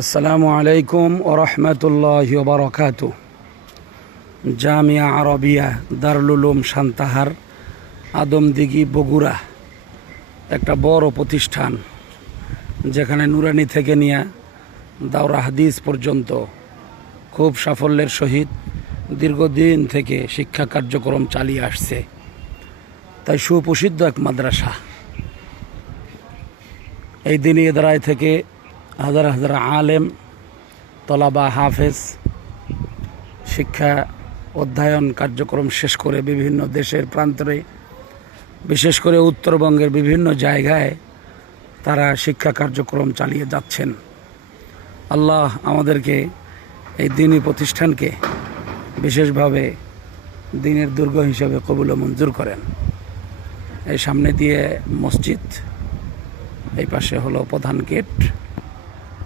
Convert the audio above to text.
আসসালামু আলাইকুম ওরহমতুল্লাহি ওবারাকাতু। জামিয়া আরবিয়া দারুল উলুম সান্তাহার, আদমদিঘি, বগুড়া একটা বড় প্রতিষ্ঠান, যেখানে নুরানি থেকে নিয়ে দাওরা হাদিস পর্যন্ত খুব সাফল্যের সহিত দীর্ঘদিন থেকে শিক্ষা কার্যক্রম চালিয়ে আসছে। তাই সুপ্রসিদ্ধ এক মাদ্রাসা। এই দিনই এদারায় থেকে হাজার হাজার আলেম, তলাবা, হাফেজ শিক্ষা অধ্যয়ন কার্যক্রম শেষ করে বিভিন্ন দেশের প্রান্তরে, বিশেষ করে উত্তরবঙ্গের বিভিন্ন জায়গায় তারা শিক্ষা কার্যক্রম চালিয়ে যাচ্ছেন। আল্লাহ আমাদেরকে এই দ্বীনি প্রতিষ্ঠানকে বিশেষভাবে দ্বীনের দুর্গ হিসেবে কবুল ও মঞ্জুর করেন। এই সামনে দিয়ে মসজিদ, এই পাশে হলো প্রধান গেট।